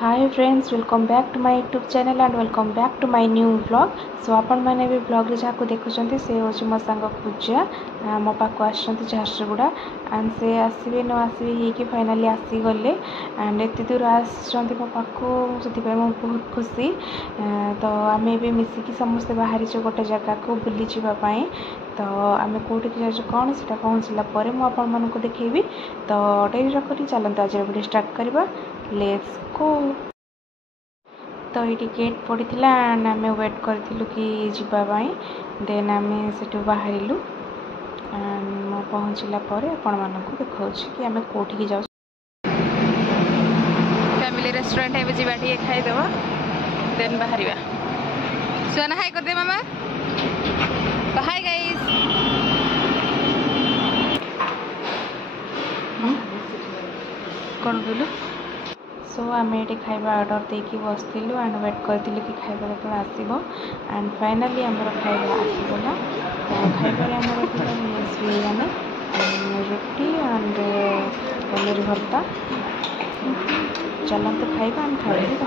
Hi friends, welcome back to my YouTube channel and welcome back to my new vlog. So आपण मैंने भी blog रे जहाँ देखुं से हूँ मो सांग पूजा मो पाक झारसुगुड़ा एंड से आसवे न आसवे हो फाइनाली आसीगले एंड एत दूर आसो पाक से बहुत खुशी। तो आम भी मिसिकी समस्ते बाहरी गोटे जगह को बुली जावाई। तो आम कौटी जाऊँ कौन से पहुँचला मुझे देखी। तो डेरी रखी चलते आज वीडियो स्टार्ट करवा। Let's go. तो ये गेट पड़ी एंड आम वेट करूँ कि जावाई देन आम से बाहर एंड पहुँचला आपण मानक देखा कि आम कौटी जाऊँ। फैमिली रेस्टोरेंट है जावा खाईदेव देन बाहर सुना हाई कर दे मामा। तो हाय गाइस कौन कहलु। सो आम ये खाଇବା ऑर्डर देकी बसलु एंड वेट करूँ कि खाଇବା जो आसो एंड फाइनाली आम खाଇବା आसीगला। खाइबार आमर बिरयानी रोटी एंड पनीर भर्ता। चलते खाइबा आम खाइबा।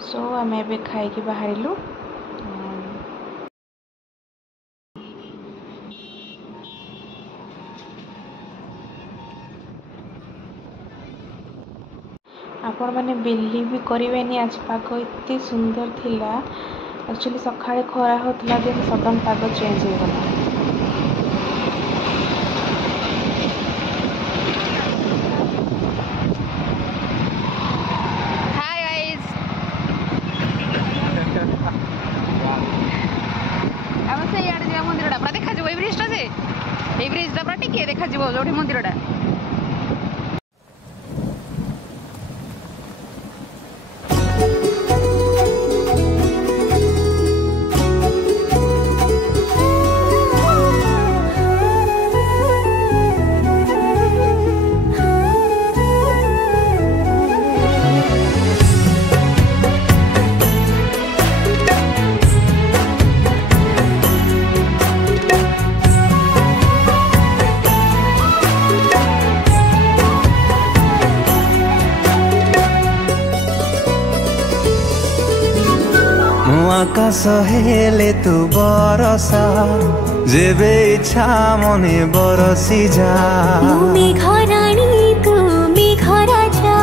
सो आम ए खाई बाहर आपण मैंने बिलीव भी करें आज पाग एत सुंदर थिला। एक्चुअली सकाळे खरा होता दिन सडन पाग चेंज हो गला। मंदिर पूरा देखा ब्रिजटा से ब्रिजटा पूरा टिके देखा जो मंदिरटा। आकाश हेले तू बरसा जेबे इच्छा मने बरसी जा। मेघरानी तू मेघ राजा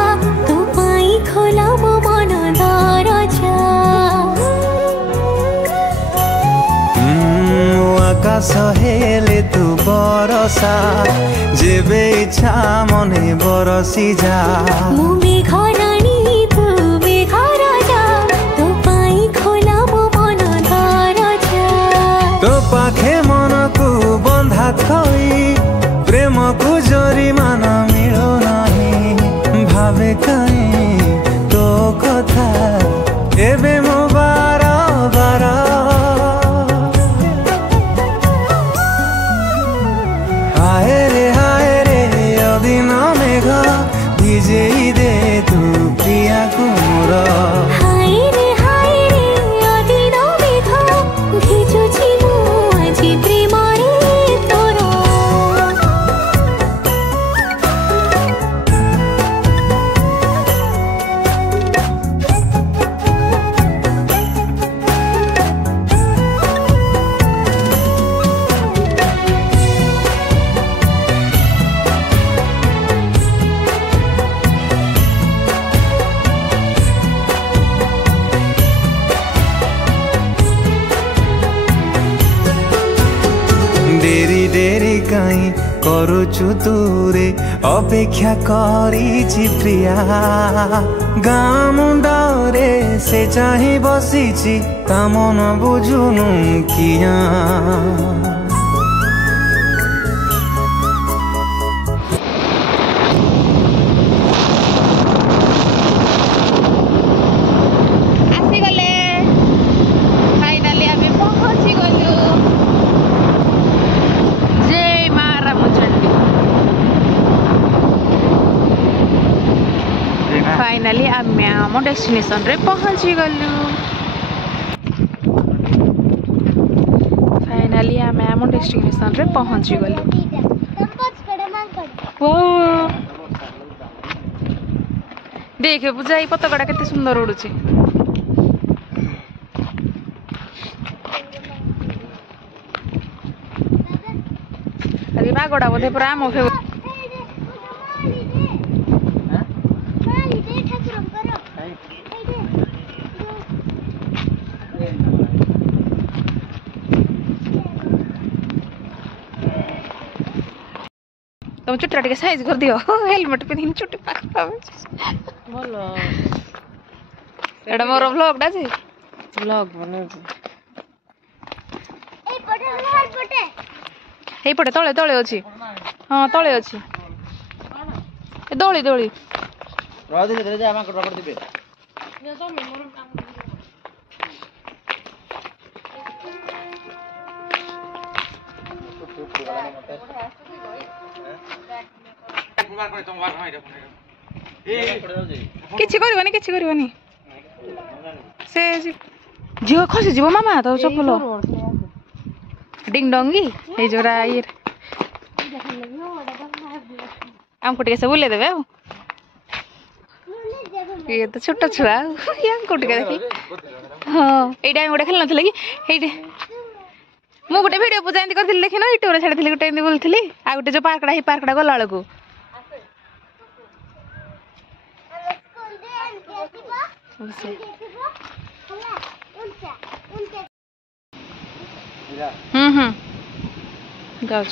तू पाई खोला मो मन दरजा। आकाश हेले तू बरसा जेबे इच्छा मने बरसी जा। मेघरानी तू मेघ राजा तू पाई खोला मो मन दरजा। तो पाखे मन को बंधा थई प्रेम को जोरी मान मिलो नहीं भावे कहीं तो कथा एबे मो बार बार। हाय रे अदिन मेघ भिजे दे तू प्रिया को मोर। हाय रे अदिन मेघ भिजुछि मु आजि प्रेम रे तोर। डेरी डेरी कहीं करुचु दूरे अपेक्षा करी प्रिया। गाँ मुंडरे से चाही बसीची ता मन बुझुनु किया। फाइनाली आमे आम डेस्टिनेशन रे पहुंची गलु फाइनाली आमे आम डेस्टिनेशन रे पहुंची गलु ओ देखे पूजा ये पताकाटा केते सुंदर उड़ुची अरे बागोड़ा बोधे पूरा आम फे तुम चुट्टा टे साइज कर दियो हेलमेट पिंधि चुट्टी पाख बोलो एटा मोर व्लॉग डा जे व्लॉग बने ए पटे तळे तळे अछि हां तळे अछि ए दोळी दोळी रह दिले दे जा मा कर दिबे किछि करबनी से झियो खसी जीव मामा तो चपल डिंग डोंगी ए जोरा ये हमको टिके से बुले देबे ये तो छोटा छुआ हमको टिके देखी हां एडा गोटे खेल नथले कि एडे मु गोटे वीडियो पूजा एंती करथिल देखिनो यूट्यूब रे छाडथिल गोटे एंती बोलथिली आ गोटे जो पार्कडा ही पार्कडा गला लळकू जाऊँ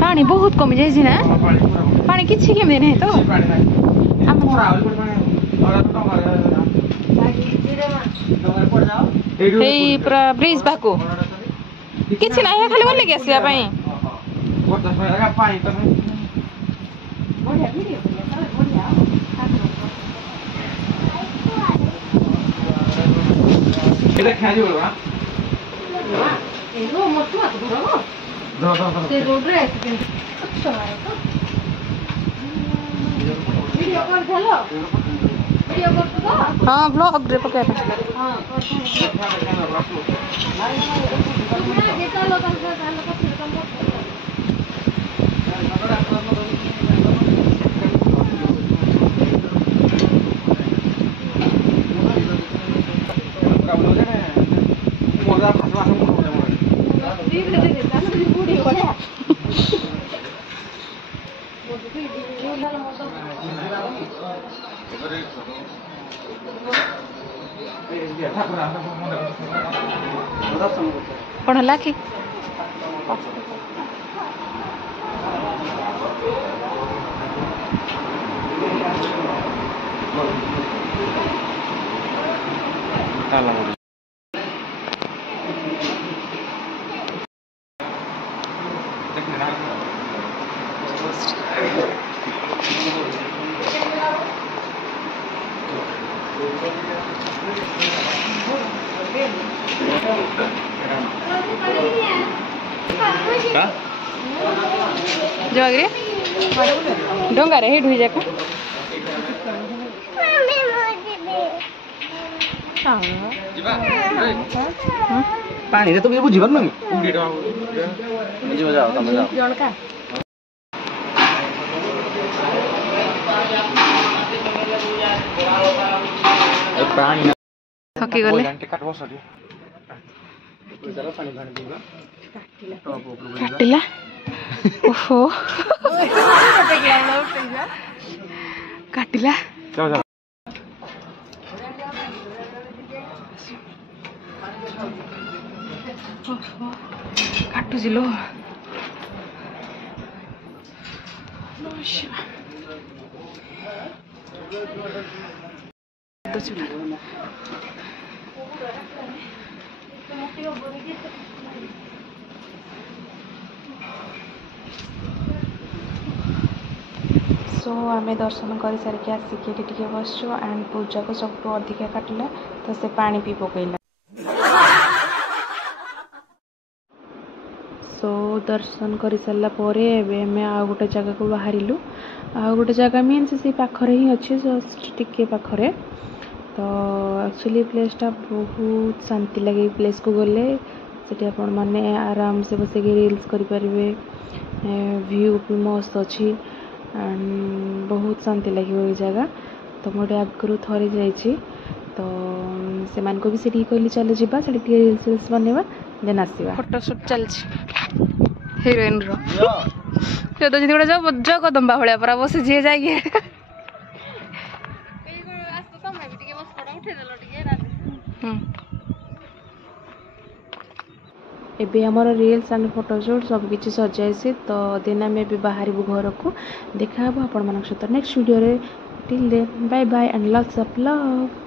पानी बहुत कमी जाइए ना पानी किसी केमी नहीं तो पूरा ब्रिज पाको किसी ना है खाली बोले आसिया हाँ ब्लॉग रे पके कौन हला कि जगरे डोंगा रे हेड हुई जाका पानी रे तुम ये बुझी बन मुझे जाओ तुम जाओ जणका पानी थकी गले काटिला ओहो काटिला काटुची लो सो आम दर्शन कर सारिक आसिक टे बसचु एंड पूजा को सब अधिका काटिला तो से पानी पी पकईला। सो दर्शन कर सारा आ गोटे जगह को बाहरिलु आ गोटे जगह मीन्स से पाखरे ही अच्छे जस्ट टिके पाखरे। तो एक्चुअली प्लेसटा बहुत शांति लगे प्लेस को गले से आपण मैंने आराम से बस रील्स करें व्यू भी मस्त अच्छी एंड बहुत शांति लगे ये जगह। तो मुझे आगु थरी जाइए तो से को भी से कहली चलो जा रील्स रील्स बनवा देन आसवा फोटोशूट चलती हिरोइन रोदी गोटे जो जगदम्बा भाया पूरा बस जी जाए एबे हमर रील्स एंड फोटोशूट सब किसी सजाइसी। तो दिन आम ए बाहर घर को देखा आपण मान सहित next video till then bye bye and lots of love.